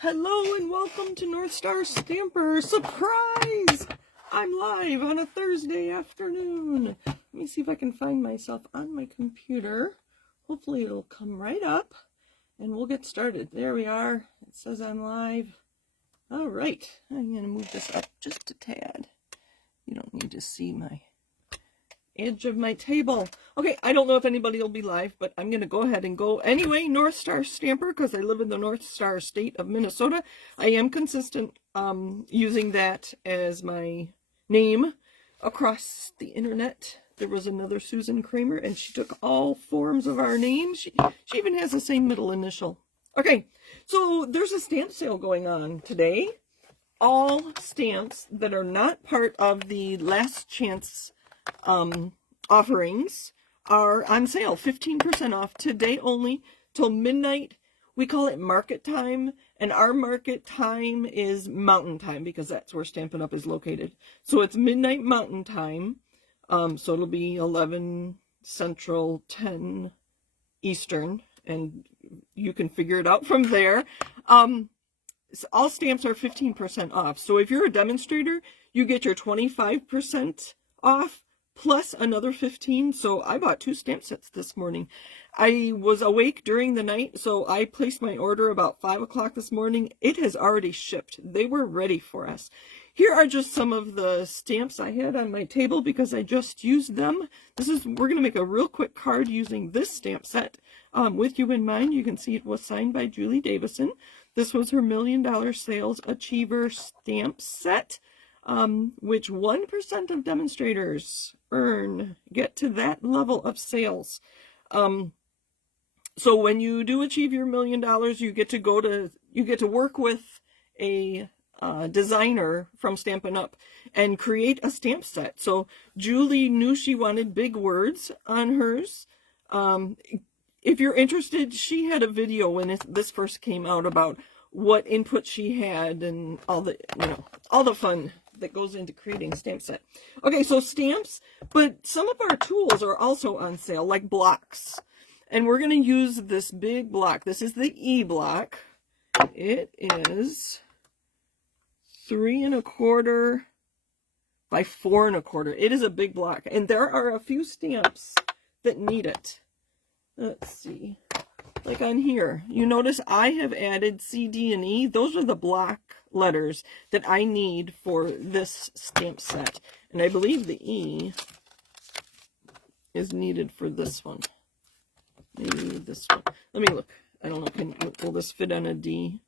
Hello and welcome to North Star Stamper. Surprise! I'm live on a Thursday afternoon. Let me see if I can find myself on my computer. Hopefully it'll come right up and we'll get started. There we are. It says I'm live. All right. I'm going to move this up just a tad. You don't need to see my edge of my table. Okay, I don't know if anybody will be live, but I'm going to go ahead and go anyway. North Star Stamper, because I live in the North Star state of Minnesota. I am consistent using that as my name across the internet. There was another Susan Kramer, and she took all forms of our names. She even has the same middle initial. Okay, so there's a stamp sale going on today. All stamps that are not part of the last chance offerings are on sale, 15% off today only till midnight. We call it market time, and our market time is mountain time because that's where Stampin' Up! Is located. So it's midnight mountain time, so it'll be 11 Central, 10 Eastern, and you can figure it out from there. All stamps are 15% off. So if you're a demonstrator, you get your 25% off plus another 15. So I bought 2 stamp sets this morning. I was awake during the night, so I placed my order about 5 o'clock this morning. It has already shipped. They were ready for us. Here are just some of the stamps I had on my table because I just used them. We're going to make a real quick card using this stamp set with you in mind. You can see it was signed by Julie Davison. This was her $1 Million Sales Achiever stamp set, which 1% of demonstrators get to that level of sales. So when you do achieve your $1 million, you get to work with a designer from Stampin' Up! And create a stamp set. So Julie knew she wanted big words on hers. If you're interested, she had a video when this first came out about what input she had and all the fun that goes into creating a stamp set. Okay, so stamps, but some of our tools are also on sale, like blocks. And we're going to use this big block. This is the E block. It is 3 1/4 by 4 1/4. It is a big block, and there are a few stamps that need it. Let's see. Like on here, you notice I have added C, D, and E. Those are the block letters that I need for this stamp set. And I believe the E is needed for this one. Maybe this one. Let me look. I don't know. Will this fit on a D?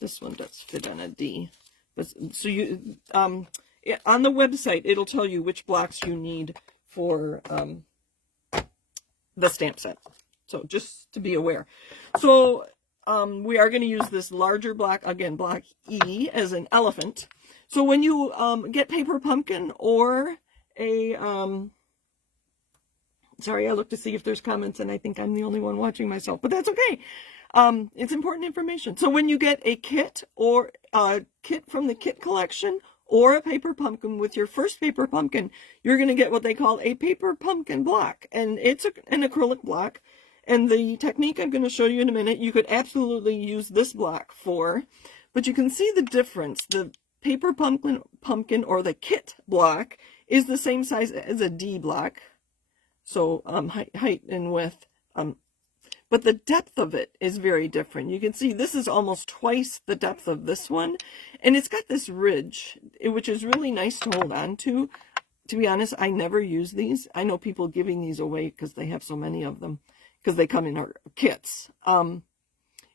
This one does fit on a D. But, so you, on the website, it'll tell you which blocks you need for the stamp set. So just to be aware. So we are going to use this larger block, again, block E as an elephant. So when you get paper pumpkin or a, sorry, I looked to see if there's comments and I think I'm the only one watching myself, but that's okay. It's important information. So when you get a kit or a kit from the kit collection or a paper pumpkin with your first paper pumpkin, you're going to get what they call a paper pumpkin block. And it's an acrylic block. And the technique I'm going to show you in a minute, you could absolutely use this block for, but you can see the difference. The paper pumpkin or the kit block is the same size as a D block. So height and width. But the depth of it is very different. You can see this is almost twice the depth of this one. And it's got this ridge, which is really nice to hold on to. To be honest, I never use these. I know people giving these away because they have so many of them, because they come in our kits.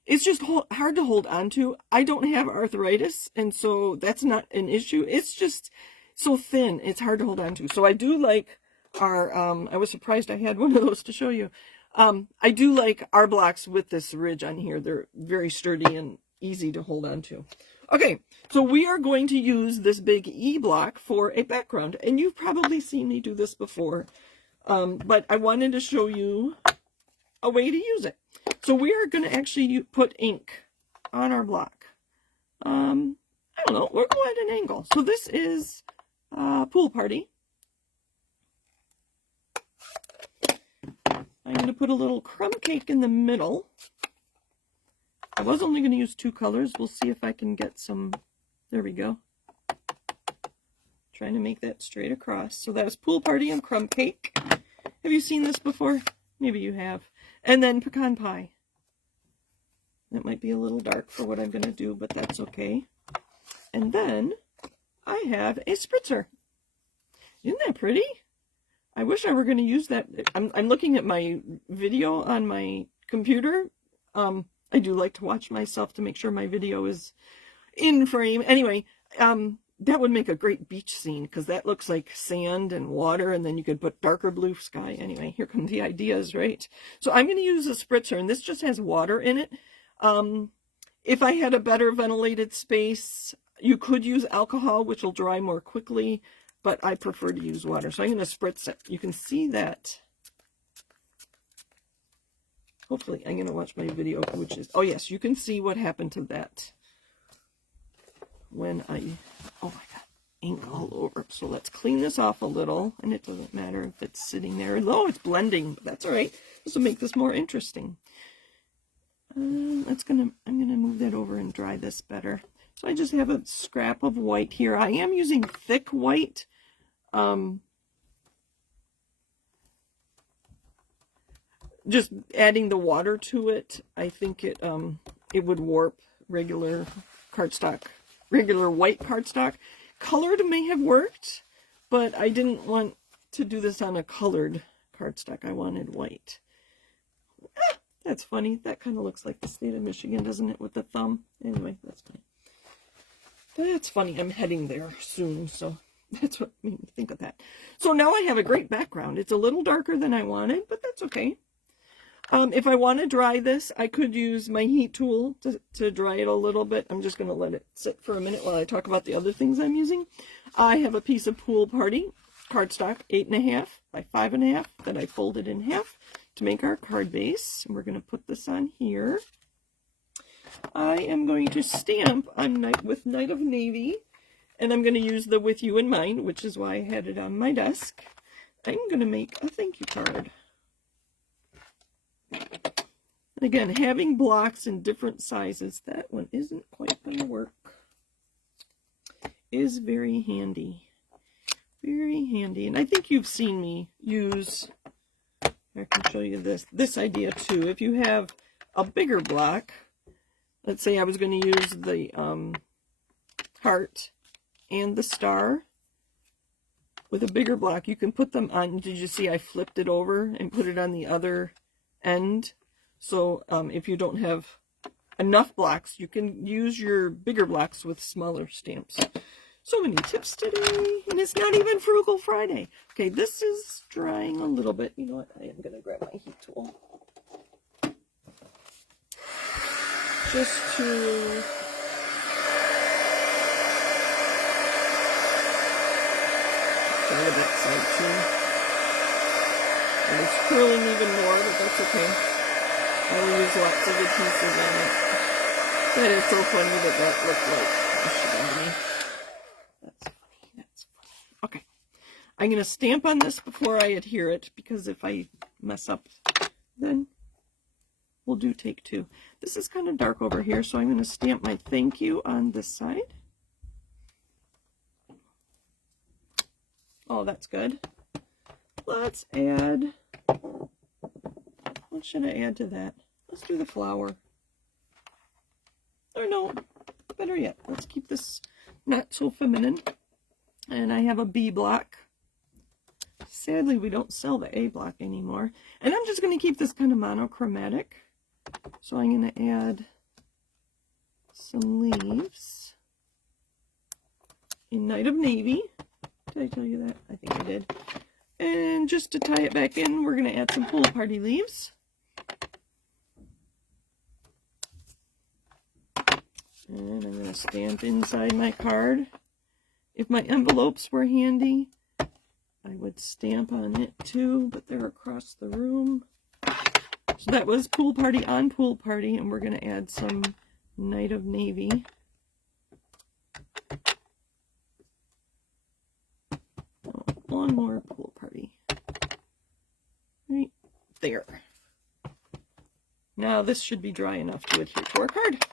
It's just hard to hold on to. I don't have arthritis, and so that's not an issue. It's just so thin. It's hard to hold on to. So I do like our, I was surprised I had one of those to show you. I do like our blocks with this ridge on here. They're very sturdy and easy to hold on to. Okay, so we are going to use this big E block for a background, and you've probably seen me do this before, but I wanted to show you a way to use it. So we are going to actually put ink on our block. I don't know, we'll go at an angle. So this is Pool Party. I'm going to put a little crumb cake in the middle. I was only going to use 2 colors. We'll see if I can get some. There we go. Trying to make that straight across. So that was Pool Party and Crumb Cake. Have you seen this before? Maybe you have. And then Pecan Pie. That might be a little dark for what I'm going to do, but that's okay. And then I have a spritzer. Isn't that pretty? I wish I were going to use that. I'm looking at my video on my computer. I do like to watch myself to make sure my video is in frame. Anyway, that would make a great beach scene because that looks like sand and water, and then you could put darker blue sky. Anyway, here come the ideas, right? So I'm going to use a spritzer, and this just has water in it. If I had a better ventilated space, you could use alcohol, which will dry more quickly, but I prefer to use water. So I'm going to spritz it. You can see that. Hopefully, I'm going to watch my video, which is, oh yes, you can see what happened to that when I, oh my God, ink all over. So let's clean this off a little, and it doesn't matter if it's sitting there. Oh, it's blending, but that's all right. This will make this more interesting. I'm going to move that over and dry this better. So I just have a scrap of white here. I am using thick white. Just adding the water to it, I think it would warp regular cardstock, regular white cardstock. Colored may have worked, but I didn't want to do this on a colored cardstock. I wanted white. Ah, that's funny. That kind of looks like the state of Michigan, doesn't it, with the thumb? Anyway, that's fine. That's funny. I'm heading there soon, so that's what made me think of that. So now I have a great background. It's a little darker than I wanted, but that's okay. If I want to dry this, I could use my heat tool to dry it a little bit. I'm just going to let it sit for a minute while I talk about the other things I'm using. I have a piece of Pool Party cardstock, 8.5 by 5.5, that I folded in half to make our card base. And we're going to put this on here. I am going to stamp on with Night of Navy, and I'm going to use the With You in Mind, which is why I had it on my desk. I'm going to make a thank you card. And again, having blocks in different sizes, that one isn't quite going to work, is very handy. Very handy. And I think you've seen me use, I can show you this idea too. If you have a bigger block, let's say I was going to use the heart and the star with a bigger block, you can put them on. Did you see I flipped it over and put it on the other end? So if you don't have enough blocks, you can use your bigger blocks with smaller stamps. So many tips today, and it's not even Frugal Friday. Okay, this is drying a little bit. You know what? I am going to grab my heat tool. Just to dry the back side too. And it's curling even more, but that's okay. I will use lots of adhesive on it. That is so funny that looked like a shit to me. That's funny. That's funny. Okay. I'm going to stamp on this before I adhere it, because if I mess up, then we'll do take 2. This is kind of dark over here, so I'm going to stamp my thank you on this side. Oh, that's good. Let's add, what should I add to that? Let's do the flower. Or no, better yet, let's keep this not so feminine. And I have a B block. Sadly, we don't sell the A block anymore. And I'm just going to keep this kind of monochromatic. So I'm going to add some leaves in Night of Navy. Did I tell you that? I think I did. And just to tie it back in, we're going to add some Pool Party leaves. And I'm going to stamp inside my card. If my envelopes were handy, I would stamp on it too, but they're across the room. So that was Pool Party on Pool Party, and we're going to add some Night of Navy. Oh, one more Pool Party. Right there. Now this should be dry enough to adhere to our card.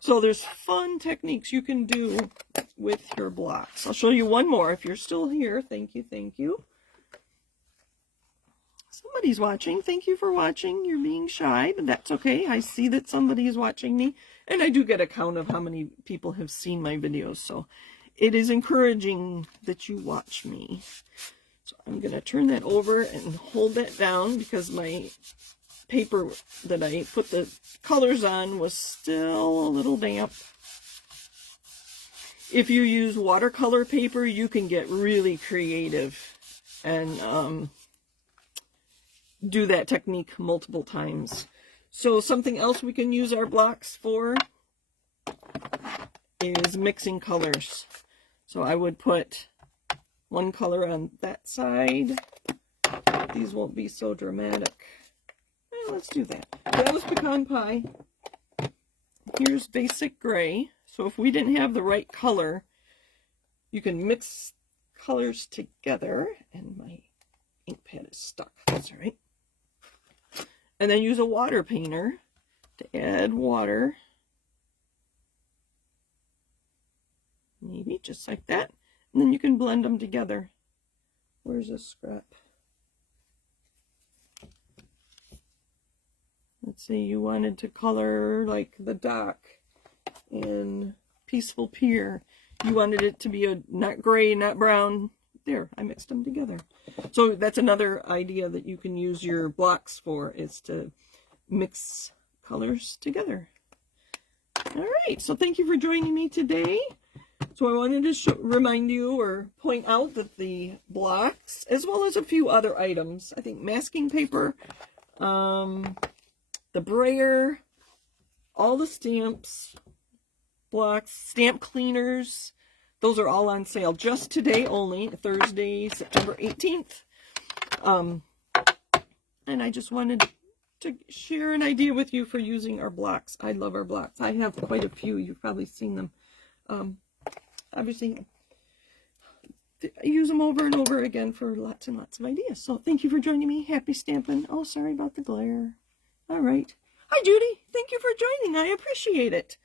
So there's fun techniques you can do with your blocks. I'll show you one more if you're still here. Thank you, thank you. Somebody's watching. Thank you for watching. You're being shy, but that's okay. I see that somebody is watching me, and I do get a count of how many people have seen my videos, so it is encouraging that you watch me. So I'm going to turn that over and hold that down because my paper that I put the colors on was still a little damp. If you use watercolor paper, you can get really creative and do that technique multiple times. So something else we can use our blocks for is mixing colors. So I would put one color on that side. These won't be so dramatic. Well, let's do that. That was pecan pie. Here's basic gray. So if we didn't have the right color, you can mix colors together. And my ink pad is stuck. That's all right. And then use a water painter to add water. Maybe just like that. And then you can blend them together. Where's this scrap? Let's say you wanted to color like the dock in Peaceful Pier. You wanted it to be not gray, not brown. There, I mixed them together. So that's another idea that you can use your blocks for, is to mix colors together. All right, so thank you for joining me today. So I wanted to remind you or point out that the blocks, as well as a few other items, I think masking paper, the brayer, all the stamps, blocks, stamp cleaners, those are all on sale just today only, Thursday, September 18th. And I just wanted to share an idea with you for using our blocks. I love our blocks. I have quite a few. You've probably seen them. Obviously, I use them over and over again for lots and lots of ideas. So thank you for joining me. Happy stamping. Oh, sorry about the glare. All right. Hi, Judy. Thank you for joining. I appreciate it.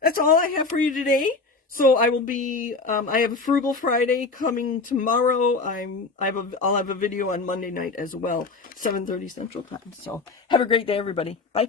That's all I have for you today. So I will be, I have a Frugal Friday coming tomorrow. I'll have a video on Monday night as well, 7:30 Central Time. So have a great day, everybody. Bye.